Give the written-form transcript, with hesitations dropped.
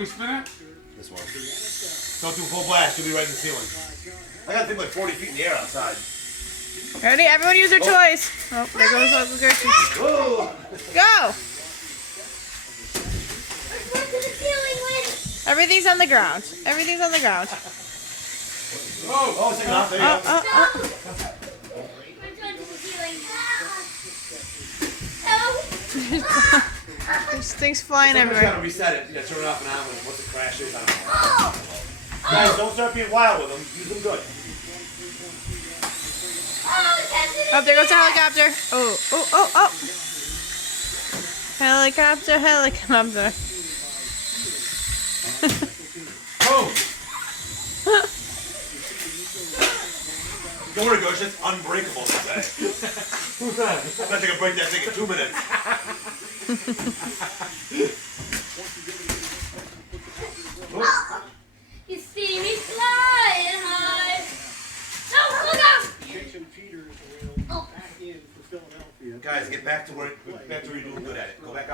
we spin it? This one. Don't do full blast. You'll be right in the ceiling. I got to think like 40 feet in the air outside. Ready? Everyone use their toys. Oh, there goes Uncle Gersh. Whoa! Go! Everything's on the ground. Everything's on the ground. Oh, take it off. There you go. There's things flying Sometimes you everywhere. gotta reset it. You gotta turn it off and on once the crash is. I don't know. Guys, don't start being wild with them. Use them good. Oh, there goes the helicopter. Oh, oh, oh, oh. Helicopter, helicopter. Oh! Don't worry, Gosh, it's unbreakable today. Who's that? I bet you can break that thing in 2 minutes. You see me flying high. No, look out! Guys, get back to where you're doing good at it. Go back out.